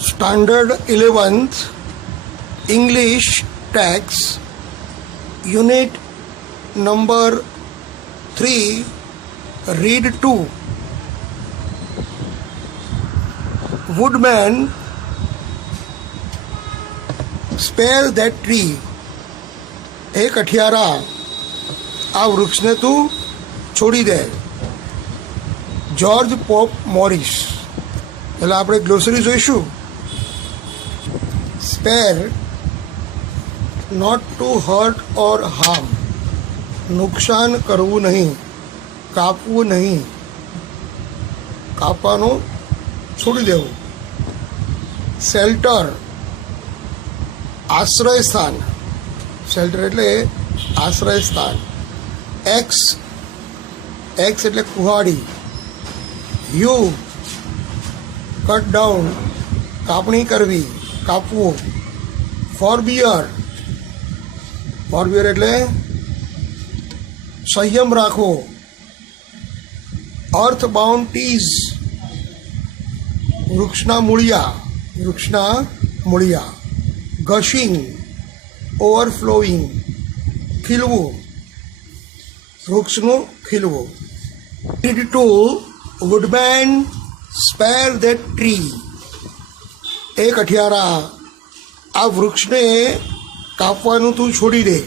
Standard 11th English Text Unit number 3 Read 2 Woodman spare that tree. એ કઠિયારા આ વૃક્ષને તું છોડી દે. George pop Morris. એટલે આપણે ગ્લોસરી જોઈશું. Spare, not to hurt or harm, નુકસાન કરવું નહીં, કાપવું નહીં, કાપવાનું છોડી દેવું. શેલ્ટર, આશ્રય સ્થાન. શેલ્ટર એટલે આશ્રય સ્થાન. એક્સ, એક્સ એટલે કુહાડી. યુ, કટ ડાઉન, કાપણી કરવી, કાપવું. ફોરબિયર, ફોરબિયર એટલે સંયમ રાખવો. અર્થ બાઉન્ડ ટીઝ, વૃક્ષના મૂળિયા, વૃક્ષના મૂળિયા. ગશિંગ, ઓવરફ્લોઈંગ, ખીલવું, વૃક્ષનું ખીલવું. Read to Woodman spare that tree. એ કઠિયારા આ વૃક્ષને કાપવાનું તું છોડી દે.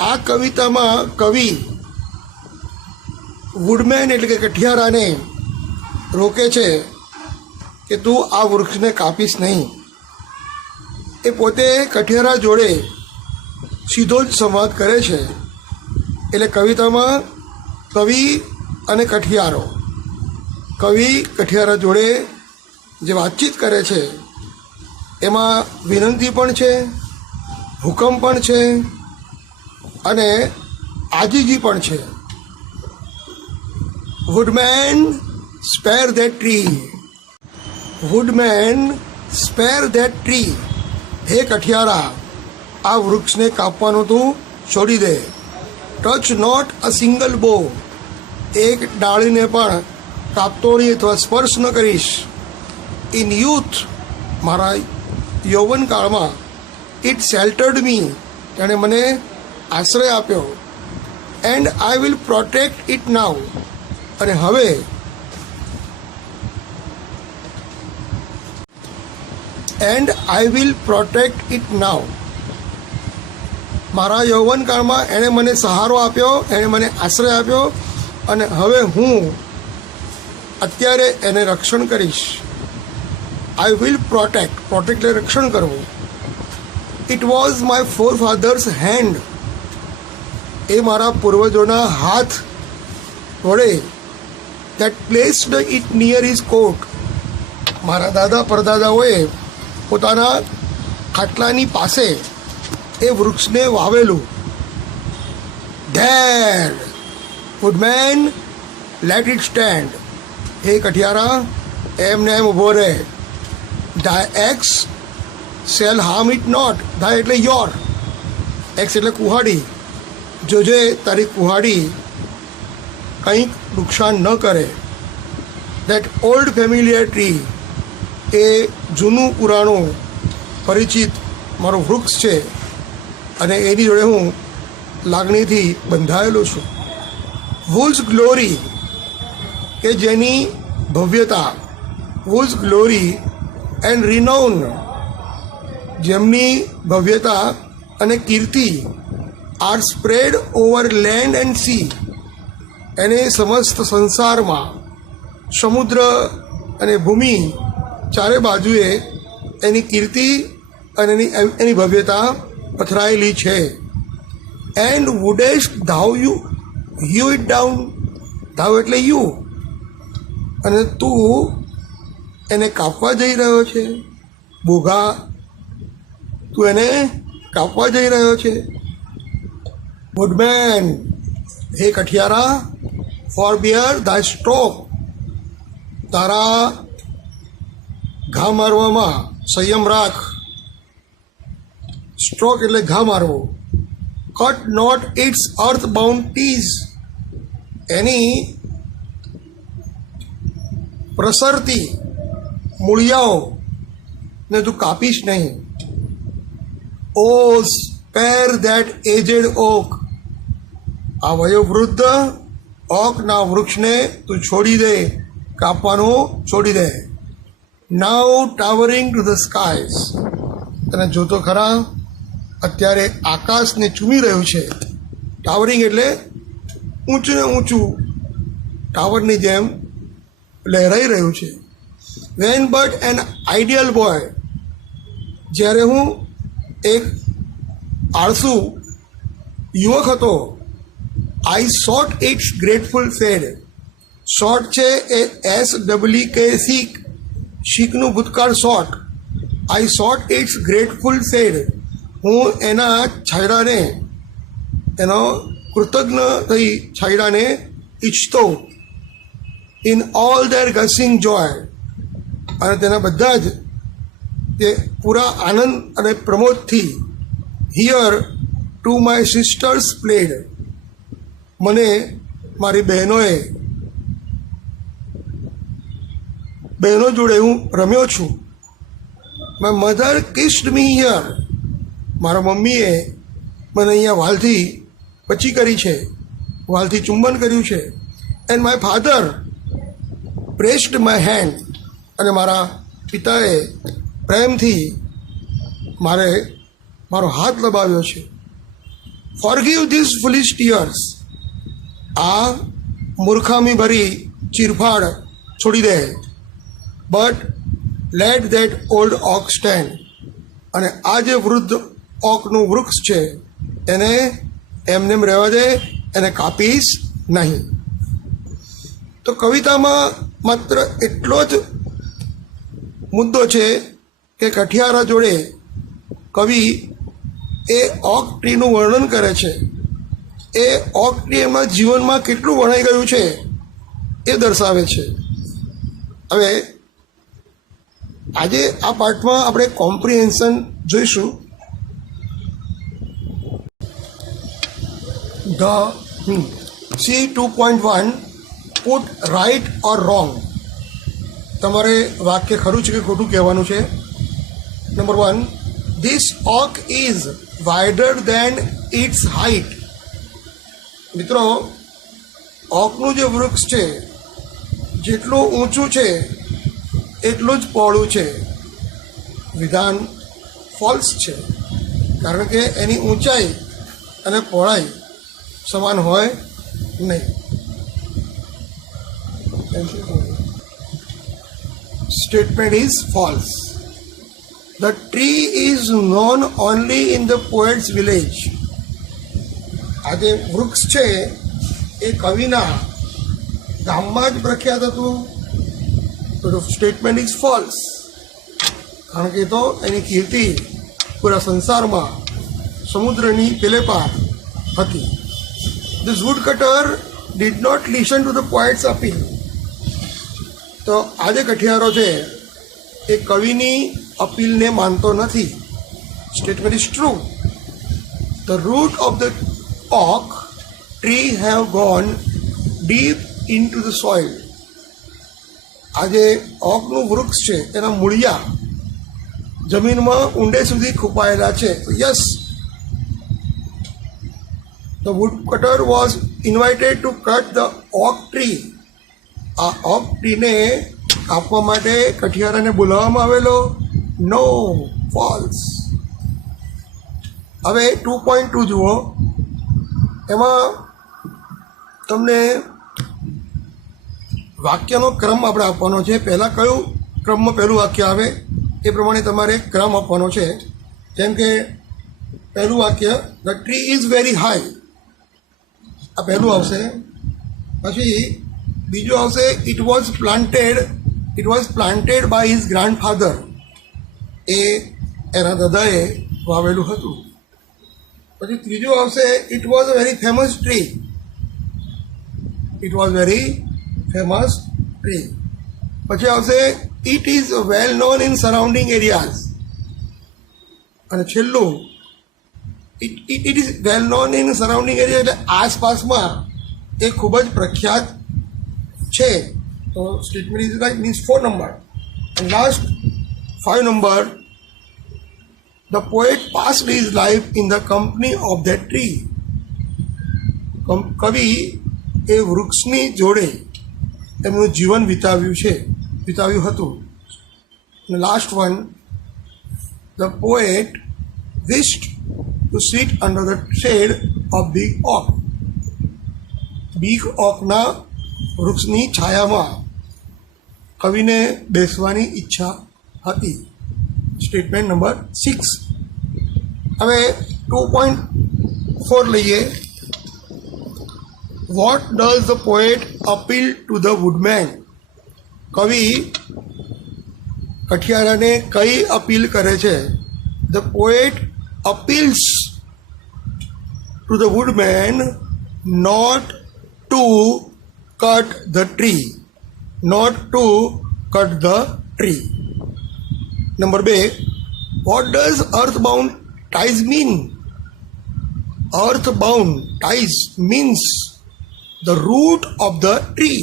આ કવિતામાં કવિ વુડમેન એટલે કે કઠિયારાને રોકે છે કે તું આ વૃક્ષને કાપીશ નહીં. એ પોતે કઠિયારા જોડે સીધો જ સંવાદ કરે છે. એટલે કવિતામાં કવિ અને કઠિયારો, કવિ કઠિયારા જોડે જે વાતચીત કરે છે એમાં વિનંતી પણ છે, હુકમ પણ છે અને આજીજી પણ છે. Woodman spare that tree. Woodman spare that tree. હે કઠિયારા આ વૃક્ષને કાપવાનું તું છોડી દે. Touch not a single bough. એક ડાળીને પણ કાપતો નહીં અથવા સ્પર્શ ન કરીશ. ઇન યુથ, મારા યૌવનકાળમાં, ઇટ શેલ્ટર્ડ મી, તેણે મને આશ્રય આપ્યો. And I will protect it નાઉ, અને હવે and I will protect it નાઉ. મારા યૌવનકાળમાં એણે મને સહારો આપ્યો, એણે મને આશ્રય આપ્યો, અને હવે હું અત્યારે એને રક્ષણ કરીશ. આઈ વિલ પ્રોટેક્ટ, પ્રોટેક્ટ એટલે રક્ષણ કરવું. It was my forefather's hand. એ મારા પૂર્વજોના હાથ વડે that placed it near his cot. મારા દાદા પરદાદાઓએ પોતાના ખાટલાની પાસે એ વૃક્ષને વાવેલું. There woodman let it stand. હે કઠિયારા એમને એમ ઊભો રહે. Thy axe shall harm it not. Thy એટલે યોર, એક્સ એટલે કુહાડી. જોજે તારી કુહાડી કંઈક નુકસાન ન કરે. That old familiar tree. એ જૂનું પુરાણું પરિચિત મારું વૃક્ષ છે અને એની જોડે હું લાગણીથી બંધાયેલો છું. વુઝ ગ્લોરી, કે જેની ભવ્યતા, વુઝ ગ્લોરી એન્ડ રિનાઉન, જેમની ભવ્યતા અને કીર્તિ, are spread over land and sea, એને સમસ્ત સંસારમાં, સમુદ્ર અને ભૂમિ ચારે બાજુએ એની કીર્તિ અને એની ભવ્યતા પથરાયેલી છે. And wouldst thou you hew it down. Thou એટલે યુ, અને તું એને કાપવા જઈ રહ્યો છે. બોઘા, તું એને કાપવા જઈ રહ્યો છે. વુડમેન, હે કઠિયારા, ફોરબિયર ધા સ્ટ્રોક. તારા ઘા મારવામાં સંયમ રાખ. સ્ટ્રોક એટલે ઘા મારવો. Cut not its earth bound ties. એની પ્રસરતી મૂળિયાઓને તું કાપીશ નહીં. O spare that aged oak, આ વયોવૃદ્ધ ઓકના વૃક્ષને તું છોડી દે, કાપવાનું છોડી દે. નાઉ ટાવરિંગ ટુ ધ સ્કાયસ, તને જોતો ખરા અત્યારે આકાશને ચૂમી રહ્યું છે. ટાવરિંગ એટલે ઊંચું ને ઊંચું ટાવરની જેમ લહેરાઈ રહ્યું છે. When but an ideal boy, જ્યારે હું એક આળસુ યુવક હતો, I sought its grateful shade. Sought છે એ SEEK, શીખનું ભૂતકાળ sought. I sought its grateful shade, હું એના છાંયડાને, એનો કૃતજ્ઞ થઈ છાંયડાને ઈચ્છતો. In all their gushing joy, અને તેના બધા જ તે પૂરા આનંદ અને પ્રમોદથી. Here too my sisters played, મને મારી બહેનો જોડે હું રમ્યો છું. My mother kissed me here, મારા મમ્મીએ મને અહીંયા વાલથી પચી કરી છે, વાલથી ચુંબન કર્યું છે. And my father pressed my hand, અને મારા પિતાએ પ્રેમથી મારો હાથ દબાવ્યો છે. ફોરગીવ ધીસ ફુલિશ ટીયર્સ, આ મૂર્ખામી ભરી ચીરફાડ છોડી દે. But let that old oak stand, અને આ જે વૃદ્ધ ઓકનું વૃક્ષ છે એને એમનેમ રહેવા દે, એને કાપીશ નહીં. તો કવિતામાં માત્ર એટલો જ મુદ્દો છે કે કઠિયારા જોડે કવિ એ ઓક ટ્રીનું વર્ણન કરે છે. એ ઓક ટ્રી એમના જીવનમાં કેટલું વણાઈ ગયું છે એ દર્શાવે છે. હવે આજે આ પાઠમાં આપણે કોમ્પ્રિહેન્શન જોઈશું. C 2.1 put right or wrong. તમારે વાક્ય ખરું છે કે ખોટું કહેવાનું છે. Number 1, this oak is wider than its height. મિત્રો, ઓકનું જે વૃક્ષ છે જેટલું ઊંચું છે એટલું જ પહોળું છે. વિધાન ફોલ્સ છે, કારણ કે એની ઊંચાઈ અને પહોળાઈ સમાન હોય નહીં. Statement is false. The tree is known only in the poet's village. આ જે વૃક્ષ છે એ કવિના ગામમાં જ પ્રખ્યાત હતું. તો સ્ટેટમેન્ટ ઇઝ ફોલ્સ, કારણ કે તો એની કીર્તિ પૂરા સંસારમાં સમુદ્રની પેલે પાર હતી. This woodcutter did not listen to the poet's appeal. તો આ જે કઠિયારો છે એ કવિની અપીલને માનતો નથી. Statement is true. The root of the oak tree have gone deep into the soil. આ જે ઓકનું વૃક્ષ છે એના મૂળિયા જમીનમાં ઊંડે સુધી ખૂંપાયેલા છે. Yes, the woodcutter was invited to cut the oak tree. આ ઓક ટ્રીને કાપવા માટે કઠિયારાને બોલાવવામાં આવેલો? નો, ફોલ્સ. હવે 2.2 જુઓ. એમાં તમને વાક્યનો ક્રમ આપણે આપવાનો છે. પહેલાં કયું ક્રમમાં પહેલું વાક્ય આવે એ પ્રમાણે તમારે ક્રમ આપવાનો છે. જેમ કે પહેલું વાક્ય, the tree is very high, આ પહેલું આવશે. પછી બીજું આવશે, it was planted by his grandfather, એ એના દાદાએ વાવેલું હતું. પછી ત્રીજું આવશે, it was a very famous tree, it was very famous tree. પછી આવશે, it is well known in surrounding areas, અને છેલ્લું it is well known in surrounding area, એટલે આસપાસમાં એ ખૂબ જ પ્રખ્યાત છે. તો statement is right, means 4 number. And last 5 number, the poet passed his life in the company of that tree. કવિ એ વૃક્ષની જોડે એમનું જીવન વિતાવ્યું હતું. And last one, the poet wished to sit under the shade of big oak. Big oakના વૃક્ષની છાયામાં કવિને બેસવાની ઈચ્છા હતી. Statement number 6. હવે 2.4 લઈએ. What does the poet appeal to the woodman? કવિ કઠિયારાને કઈ અપીલ કરે છે? The poet appeals to the woodman not to cut the tree. Not to cut the tree. Number 2, what does earthbound ties mean? Earthbound ties means the root of the tree.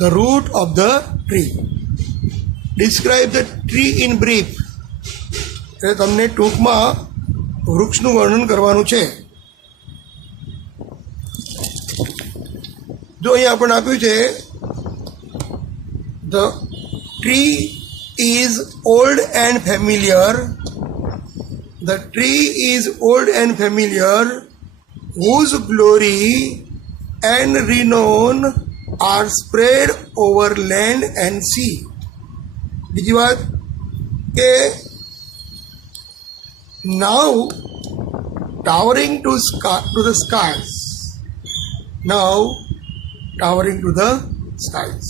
The root of the tree. Describe the tree in brief. એટલે તમને ટૂંકમાં વૃક્ષનું વર્ણન કરવાનું છે. જો અહીં આપણને આપ્યું છે, the tree is old and familiar. The tree is old and familiar, whose glory and renown are spread over land and sea. બીજી વાત કે now towering to the skies. Now towering to the skies.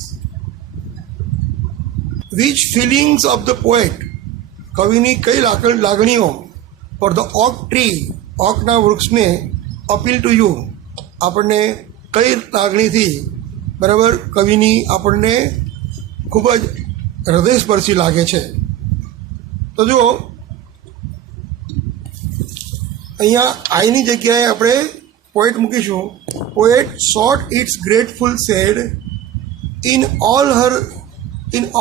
Which feelings of the poet? કવિની કઈ લાગણીઓ for the oak tree, ઓકના વૃક્ષને appeal to you? આપણને કઈ લાગણીથી બરાબર કવિની આપણને ખૂબ જ હૃદયસ્પર્શી લાગે છે? તો જુઓ, અહીંયા આઈની જગ્યાએ આપણે પોએટ મૂકીશું. Poet sought its grateful shade in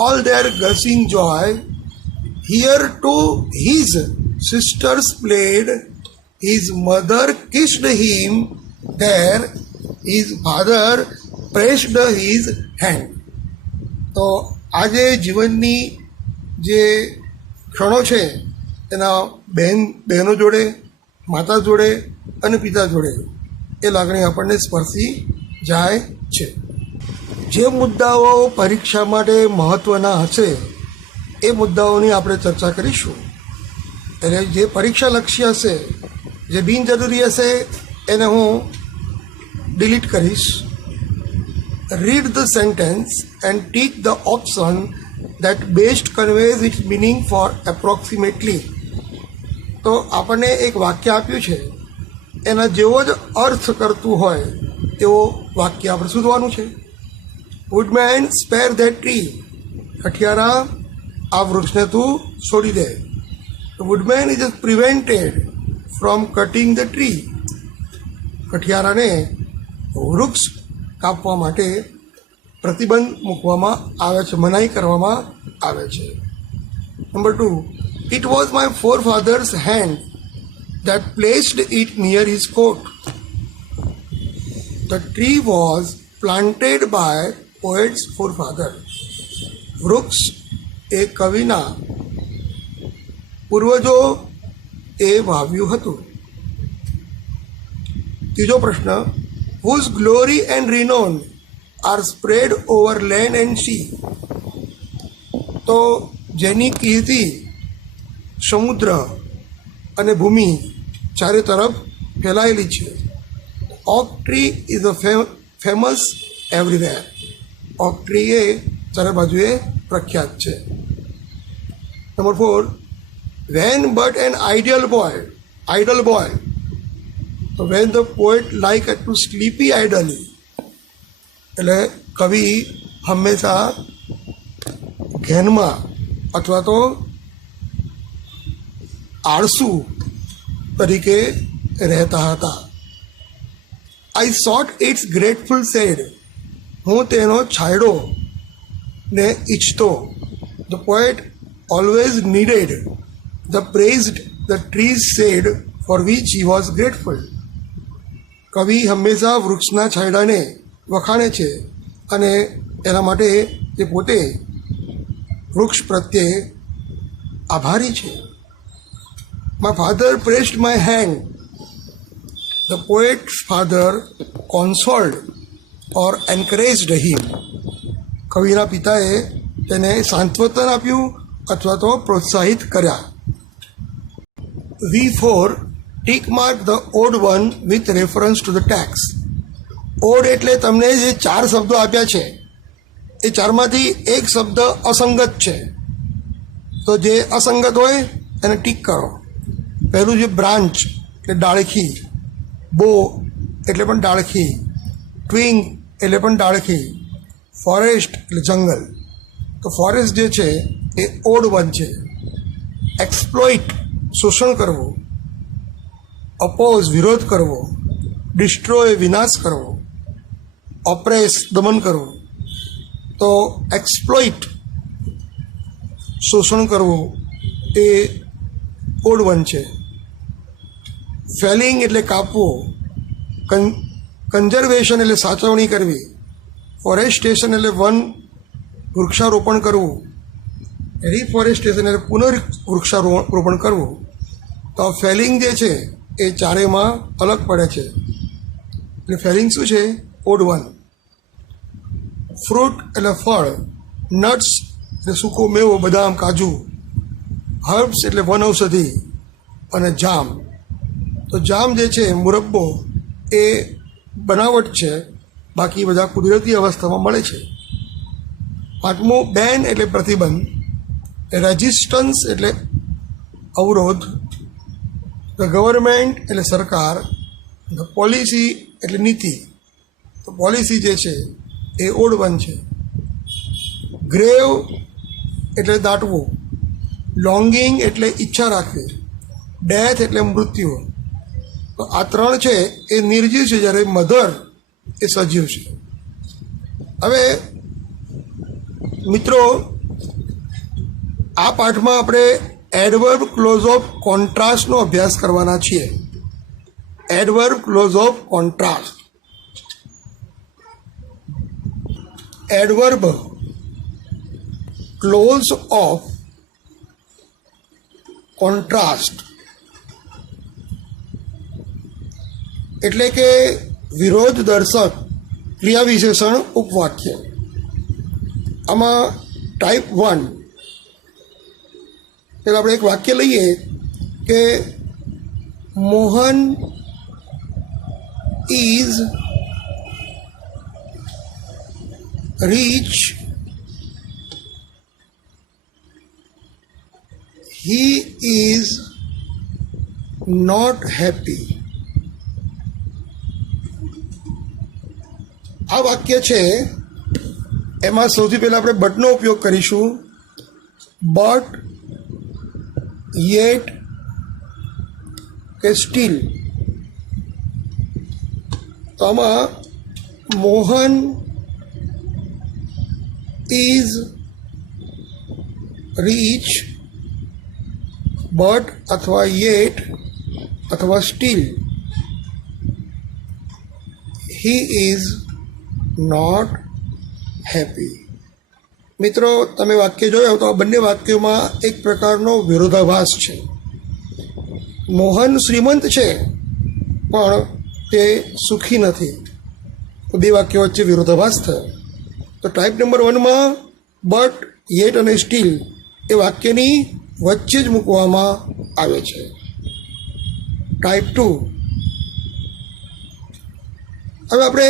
all their gushing joy. Here too his sisters played, his mother kissed him, there his father pressed his hand. તો આજે જીવનની જે ક્ષણો છે એના બહેનો જોડે, માતા જોડે અને પિતા જોડે એ લાગણી આપણને સ્પર્શી જાય છે. જે મુદ્દાઓ પરીક્ષા માટે મહત્ત્વના હશે એ મુદ્દાઓની આપણે ચર્ચા કરીશું. એટલે જે પરીક્ષાલક્ષી હશે, જે બિનજરૂરી હશે એને હું ડિલીટ કરીશ. Read the sentence and tick the option that best conveys its meaning for approximately. તો આપણને એક વાક્ય આપ્યું છે, એના જેવો જ અર્થ કરતું હોય એવો વાક્ય આપણે શોધવાનું છે. Woodman spare that tree. કઠિયારા આ વૃક્ષને તું છોડી દે. Woodman is prevented from cutting the tree. કઠિયારાને વૃક્ષ કાપવા માટે પ્રતિબંધ મૂકવામાં આવે છે, મનાઈ કરવામાં આવે છે. Number 2, it was my forefather's hand that placed it near his coat. The tree was planted by poet's forefather. વૃક્ષ એ કવિના પૂર્વજો એ વાવ્યું હતું. ત્રીજો પ્રશ્ન, whose glory and renown are spread over land and sea. તો જેની કીર્તિ સમુદ્ર અને ભૂમિ ચારે તરફ ફેલાયેલી છે. Oak tree is a famous everywhere. Oak tree એ ચારે બાજુએ પ્રખ્યાત છે. Number 4, when but an idle boy. તો when the poet like to sleepy idly. એટલે કવિ હંમેશા ઘેનમાં અથવા તો આળસુ તરીકે રહેતા હતા. આઈ સોટ ઇટ્સ ગ્રેટફુલ શેડ. હું તેનો છાંયડો ને ઈચ્છતો. The poet always needed the praised the trees said for which he was grateful. કવિ હંમેશા વૃક્ષના છાંયડાને વખાણે છે અને એના માટે તે પોતે વૃક્ષ પ્રત્યે આભારી છે. My father pressed my hand. The poet's father consoled or encouraged him. કવિના પિતાએ તેને સાંત્વન આપ્યું અથવા તો પ્રોત્સાહિત કર્યા. V4 tick mark the odd one with reference to the tax. Odd એટલે તમને જે 4 શબ્દો આપ્યા છે એ 4માંથી એક શબ્દ અસંગત છે, તો જે અસંગત હોય એને ટીક કરો. પહેલું છે બ્રાન્ચ એટલે ડાળખી, બો એટલે પણ ડાળખી, ટ્વિંગ એટલે પણ ડાળખી, ફોરેસ્ટ એટલે જંગલ. તો ફોરેસ્ટ જે છે એ ઓડ વન છે. એક્સપ્લોઇટ શોષણ કરવું, અપોઝ વિરોધ કરવો, ડિસ્ટ્રોય વિનાશ કરવો, ઓપ્રેસ દમન કરવું. તો એક્સપ્લોઇટ શોષણ કરવું એ ઓડ વન છે. ફેલિંગ એટલે કાપવું, કન્ઝર્વેશન એટલે સાચવણી કરવી, ફોરેસ્ટેશન એટલે વૃક્ષારોપણ કરવું, રિફોરેસ્ટેશન એટલે પુનર્વૃક્ષારોપણ કરવું. તો ફેલિંગ જે છે એ ચારેયમાં અલગ પડે છે. એટલે ફેલિંગ શું છે? Odd one. ફ્રૂટ એટલે ફળ, નટ્સ એટલે સૂકો મેવો, બદામ, કાજુ, હર્બ્સ એટલે વનૌષધિ, અને જામ. તો જામ જે છે મુરબ્બો એ બનાવટ છે, બાકી બધા કુદરતી અવસ્થામાં મળે છે. 5મું બેન એટલે પ્રતિબંધ, રેઝિસ્ટન્સ એટલે અવરોધ, ધ ગવર્મેન્ટ એટલે સરકાર, ધ પોલિસી એટલે નીતિ. તો પોલિસી જે છે એ ઓડ વન છે. ગ્રેવ એટલે દાટવું, લોંગિંગ એટલે ઈચ્છા રાખવી, ડેથ એટલે મૃત્યુ. તો આ 3 છે એ નિર્જીવ છે, જ્યારે મધર એ સજીવ છે. હવે મિત્રો, આ પાઠમાં આપણે એડવર્બ ક્લોઝ ઓફ કોન્ટ્રાસ્ટનો અભ્યાસ કરવાના છીએ. Adverb clause of contrast. Adverb clause of contrast એટલે કે વિરોધ દર્શક ક્રિયા વિશેષણ ઉપવાક્ય. આમાં ટાઈપ 1 એટલે આપણે એક વાક્ય લઈએ કે Mohan is rich, he is not happy. આ વાક્ય છે એમાં સૌથી પહેલાં આપણે બટનો ઉપયોગ કરીશું. બટ, યેટ કે સ્ટીલ. તો આમાં મોહન ઇઝ રીચ, બટ અથવા યેટ અથવા still, he is not happy. મિત્રો, તમે વાક્ય જોયો તો આ બંને વાક્યોમાં એક પ્રકારનો વિરોધાભાસ છે. મોહન શ્રીમંત છે પણ તે સુખી નથી. તો બે વાક્યો વચ્ચે વિરોધાભાસ થયો. તો ટાઈપ નંબર 1માં બટ, યેટ અને સ્ટીલ એ વાક્યની વચ્ચે જ મૂકવામાં આવે છે. ટાઈપ 2. હવે આપણે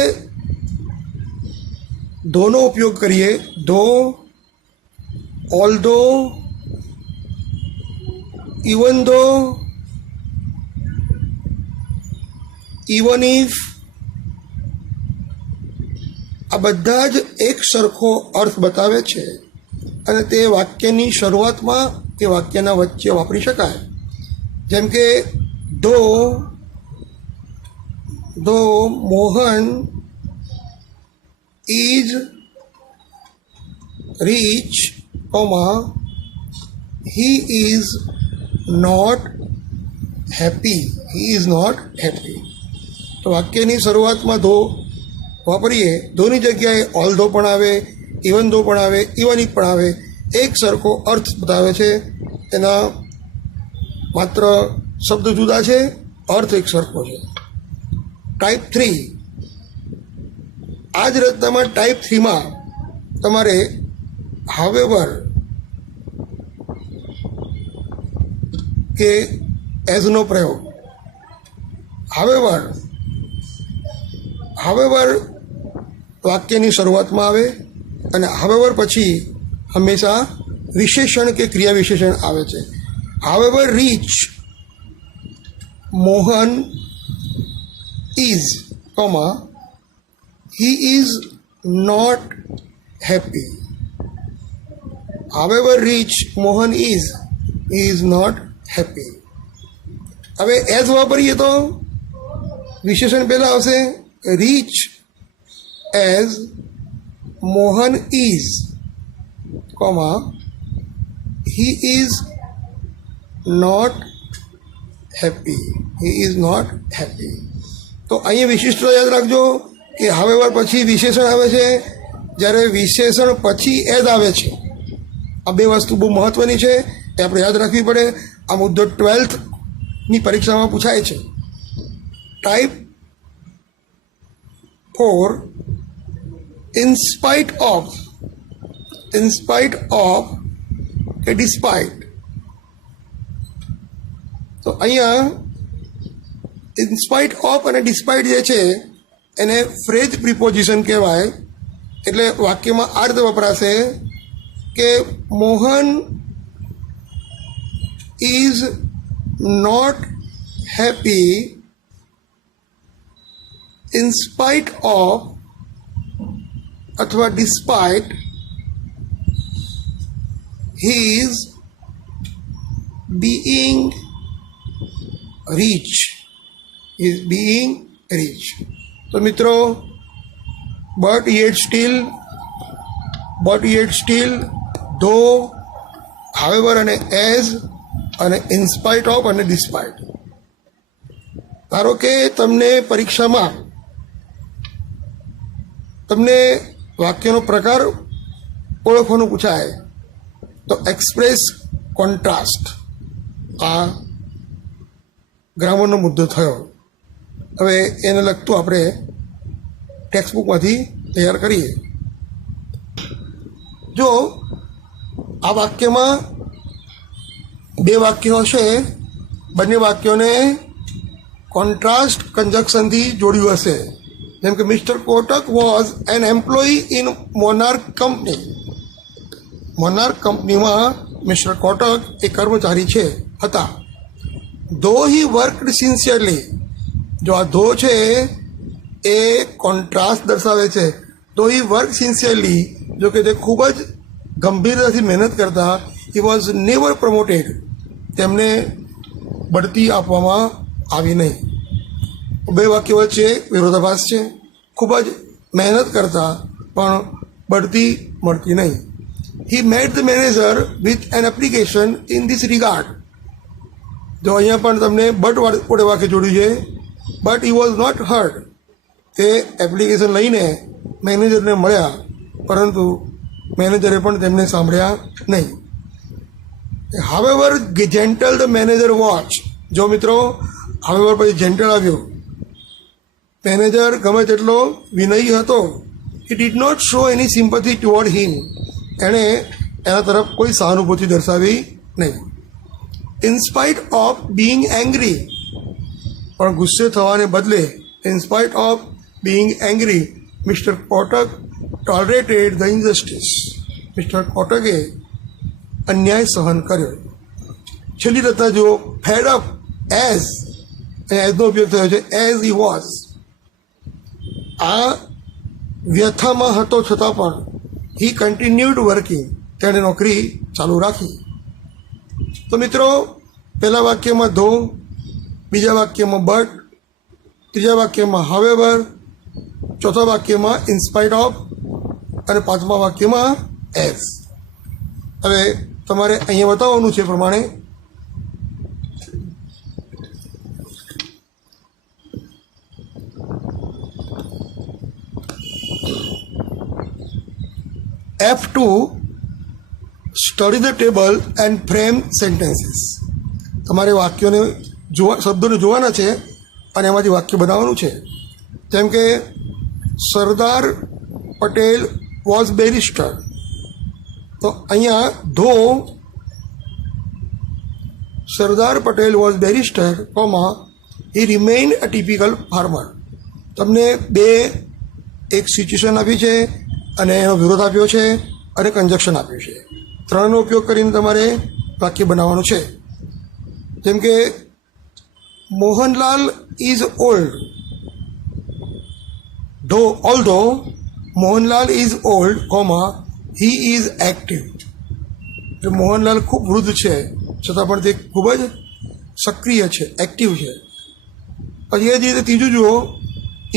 ધોનો ઉપયોગ કરીએ. ધો, ઓલ્ધો, ઇવન ધો, ઇવન ઇફ, આ બધા જ એક સરખો અર્થ બતાવે છે અને તે વાક્યની શરૂઆતમાં કે વાક્યના વચ્ચે વાપરી શકાય. જેમ કે though Mohan is rich, he is not happy. He is not happy. તો વાક્યની શરૂઆતમાં ધો વાપરીએ, ધોની જગ્યાએ ઓલ ધો પણ આવે, ઇવન ધો પણ આવે, ઇવન ઇફ પણ આવે. એક સરખો અર્થ બતાવે છે. એના માત્ર શબ્દ જુદા છે, અર્થ એક સરખો છે. ટાઈપ 3, આ જ રચનામાં ટાઈપ 3માં તમારે હાવેવર કે એઝનો પ્રયોગ. હાવેવર વાક્યની શરૂઆતમાં આવે અને હાવેવર પછી હંમેશા વિશેષણ કે ક્રિયા વિશેષણ આવે છે. However rich Mohan is, he is not happy. However rich Mohan is, he is not happy. હવે એઝ વાપરીએ તો વિશેષણ પહેલાં આવશે, rich as Mohan is, he is not happy. He is not happy. તો અહીંયા વિશિષ્ટતા યાદ રાખજો કે હાવેવર પછી વિશેષણ આવે છે, જ્યારે વિશેષણ પછી એઝ આવે છે. આ બે વસ્તુ બહુ મહત્ત્વની છે, એ આપણે યાદ રાખવી પડે. આ મુદ્દો 12થની પરીક્ષામાં પૂછાય છે. ટાઈપ 4, ઇન સ્પાઇટ ઓફ કે ડિસ્પાઇટ. તો અહીંયા ઇન્સ્પાઇટ ઓફ અને ડિસ્પાઇટ જે છે એને ફ્રેઝ પ્રિપોઝિશન કહેવાય. એટલે વાક્યમાં આ રીતે વપરાશે કે Mohan is not happy in spite of અથવા despite his being rich. is being rich. તો મિત્રો, but yet still, though, however અને as અને in spite of અને despite. ધારો કે તમને પરીક્ષામાં તમને વાક્યનો પ્રકાર ઓળખવાનું પૂછાય તો એક્સપ્રેસ કોન્ટ્રાસ્ટ આ ગ્રામરનો મુદ્દો થયો. હવે એને લગતું આપણે ટેક્સ્ટબુકમાંથી તૈયાર કરીએ. જો આ વાક્યમાં બે વાક્યો હશે, બંને વાક્યોને કોન્ટ્રાસ્ટ કન્જક્શનથી જોડ્યું હશે. જેમ કે mister Kotak was an employee in monarch company. Monarch કંપનીમાં મિસ્ટર કોટક એ કર્મચારી હતા. ધો હી વર્કડ સિન્સિયરલી. જો આ ધો છે એ કોન્ટ્રાસ્ટ દર્શાવે છે. ધો હી વર્ક સિન્સિયરલી, જો કે તે ખૂબ જ ગંભીરતાથી મહેનત કરતા. He was never promoted. તેમને બઢતી આપવામાં આવી નહીં. બે વાક્યો વચ્ચે વિરોધાભાસ છે. ખૂબ જ મહેનત કરતા પણ બઢતી મળતી નહીં. He met the manager with an application in this regard. જો અહીંયા પણ તમને બટ વડે વાક્ય જોડ્યું છે. But he was not heard. તે એપ્લિકેશન લઈને મેનેજરને મળ્યા, પરંતુ મેનેજરે પણ તેમને સાંભળ્યા નહીં. However gentle the manager was. જો મિત્રો, હાવેવર પછી જેન્ટલ આવ્યો. મેનેજર ગમે તેટલો વિનયી હતો. He did not show any sympathy toward him. એણે એના તરફ કોઈ સહાનુભૂતિ દર્શાવી નહીં. In spite of being angry, પણ ગુસ્સે થવાને બદલે in spite of being angry mister Kotak tolerated the injustice. મિસ્ટર કોટકે અન્યાય સહન કર્યો. છેલ્લી રચના જુઓ, ફેડ અપ એઝ. એઝનો ઉપયોગ થયો છે, એઝ હી વોઝ. આ વ્યથામાં હતો છતાં પણ હી કન્ટિન્યુડ વર્કિંગ. તેણે નોકરી ચાલુ રાખી. તો મિત્રો, પહેલા વાક્યમાં ધો, બીજા વાક્યમાં બટ, ત્રીજા વાક્યમાં હાવેવર, ચોથા વાક્યમાં ઇન સ્પાઇટ ઓફ અને પાંચમા વાક્યમાં એઝ. હવે તમારે અહીંયા બતાવવાનું છે પ્રમાણે F2 study the table and frame sentences. તમારે વાક્યોને શબ્દોને જોવાના છે અને એમાંથી વાક્ય બનાવવાનું છે. જેમ કે સરદાર પટેલ વોઝ બેરિસ્ટર, તો અહીંયા though Sardar Patel was barrister comma he remained a typical farmer. તમને એક સિચ્યુએશન આપી છે અને એનો વિરોધ આપ્યો છે અને કન્જક્શન આપ્યું છે. ત્રણનો ઉપયોગ કરીને તમારે વાક્ય બનાવવાનું છે. જેમ કે Mohanlal is old, although Mohanlal is old comma he is active. એટલે મોહનલાલ ખૂબ વૃદ્ધ છે છતાં પણ તે ખૂબ જ સક્રિય છે, એક્ટિવ છે. પછી એ જ રીતે ત્રીજું જુઓ,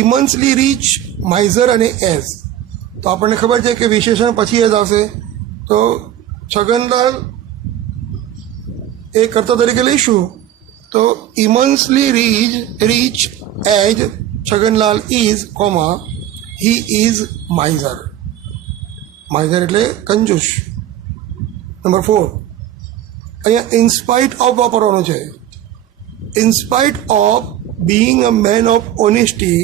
ઇમન્સલી રીચ, માઇઝર અને એઝ. તો આપણને ખબર છે કે વિશેષણ પછી એઝ આવશે, તો છગનલાલ એ કર્તા તરીકે લઈશું તો immensely rich as Chhaganlal is comma he is miser. Miser એટલે કંજૂસ. નંબર 4, અહીંયા ઇન્સ્પાઇટ ઓફ વાપરવાનું છે. In spite of being a man of honesty,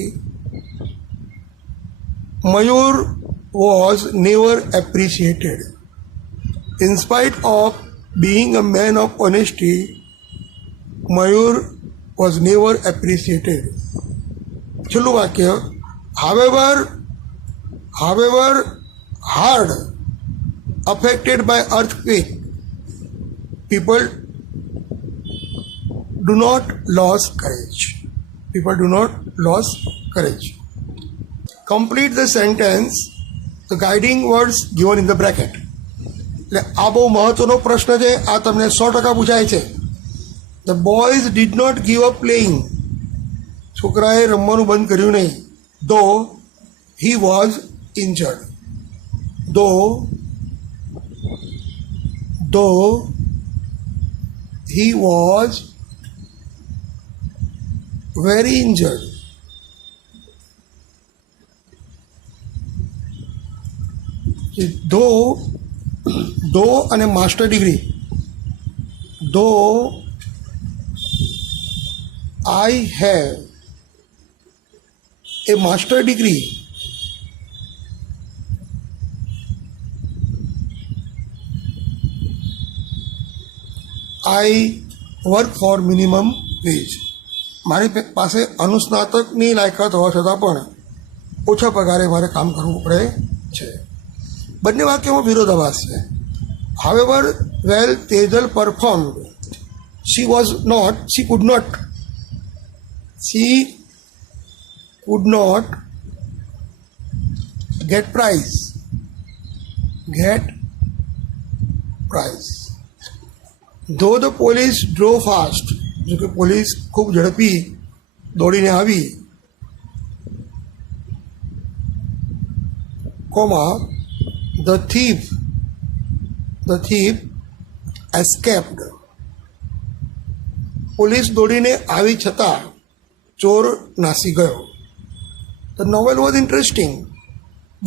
Mayur was never appreciated. In spite of being a man of honesty, Mayur was never appreciated. છેલ્લું વાક્ય, however hard affected by earthquake, people do not lose courage. People do not lose courage. Complete the sentence, the guiding words given in the bracket. એટલે આ બહુ મહત્વનો પ્રશ્ન છે, આ તમને 100% પૂછાય છે. The boys did not give up playing. છોકરાએ રમવાનું બંધ કર્યું નહીં. ધો હી વોઝ ઇન્જર્ડ. ધો હી વોઝ વેરી ઇન્જર્ડ. ધો અને માસ્ટર ડિગ્રી. ધો I have a master degree, I work four minimum veg. મારી પાસે અનુસ્નાતકની લાયકાત હોવા છતાં પણ ઓછા પગારે મારે કામ કરવું પડે છે. બંને વાક્યોમાં વિરોધાભાસ છે. However well Tejal performed, she could not get prize. Though the police drove fast, જો કે પોલીસ ખૂબ ઝડપી દોડીને આવી, comma The thief escaped. Police દોડીને આવી છતાં ચોર નાસી ગયો. The novel was interesting,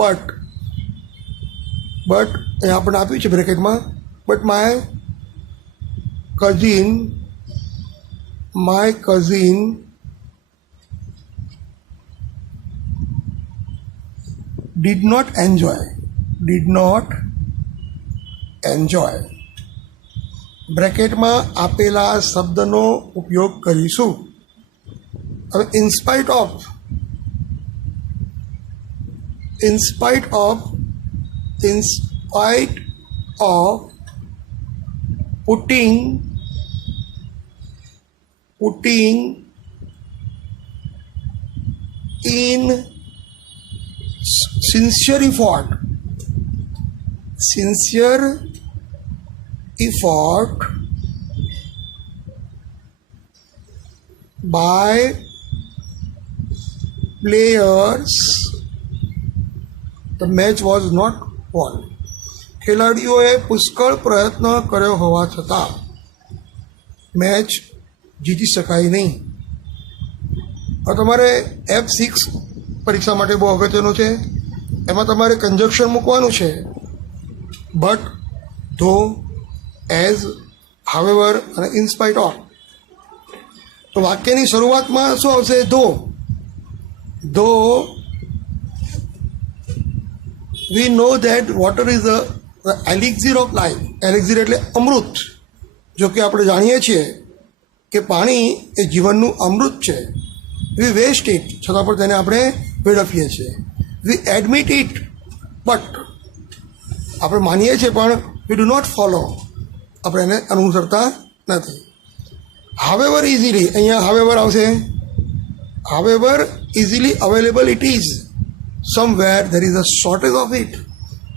but અહીંયા આપણે આપ્યું છે બ્રેકેટમાં, but my cousin did not enjoy. બ્રેકેટમાં આપેલા શબ્દનો ઉપયોગ કરીશું. હવે in spite of putting in sincere effort by players, the match was not won. ખેલાડીઓએ પુષ્કળ પ્રયત્ન કર્યો હોવા છતાં મેચ જીતી શકાય નહીં. હવે તમારે F6 પરીક્ષા માટે બહુ અગત્યનું છે. એમાં તમારે કન્જક્શન મૂકવાનું છે. બટ, ધો, એઝ, હાવેવર અને ઇન સ્પાઇટ ઓફ. તો વાક્યની શરૂઆતમાં શું આવશે? Though we know that water is the elixir of life. Elixir એટલે અમૃત. જો કે આપણે જાણીએ છીએ કે પાણી એ જીવનનું અમૃત છે. વી વેસ્ટ ઇટ, છતાં પણ તેને આપણે વેડફીએ છીએ. વી એડમિટ ઇટ, બટ આપણે માનીએ છીએ પણ વી ડુ નોટ ફોલો, આપણે એને અનુસરતા નથી. હાવેવર ઇઝીલી, અહીંયા હાવેવર આવશે. However easily available it is, somewhere there is a shortage of it.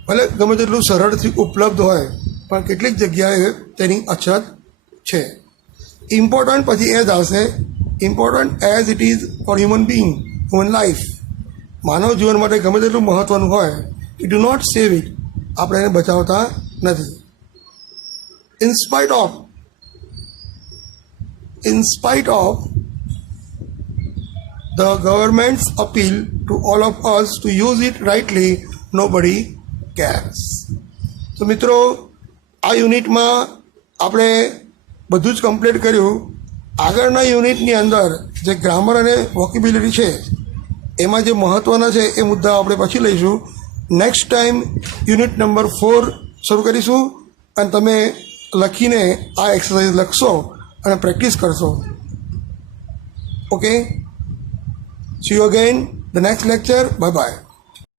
ભલે ગમે તેટલું સરળથી ઉપલબ્ધ હોય પણ કેટલીક જગ્યાએ તેની અછત છે. ઇમ્પોર્ટન્ટ પછી એઝ આવશે. Important as it is for human being, human life. માનવ જીવન માટે ગમે તેટલું મહત્ત્વનું હોય, we do not save it, આપણે એને બચાવતા નથી. In spite of the government's appeal to all of us to use it rightly, nobody cares. તો મિત્રો, આ યુનિટમાં આપણે બધું જ કમ્પ્લીટ કર્યું. આગળના યુનિટની અંદર જે ગ્રામર અને વોકેબ્યુલરી છે એમાં જે મહત્ત્વના છે એ મુદ્દા આપણે પછી લઈશું. નેક્સ્ટ ટાઈમ યુનિટ નંબર 4 શરૂ કરીશું અને તમે લખીને આ એક્સરસાઇઝ લખશો અને પ્રેક્ટિસ કરશો. Okay, see you again the next lecture. Bye bye.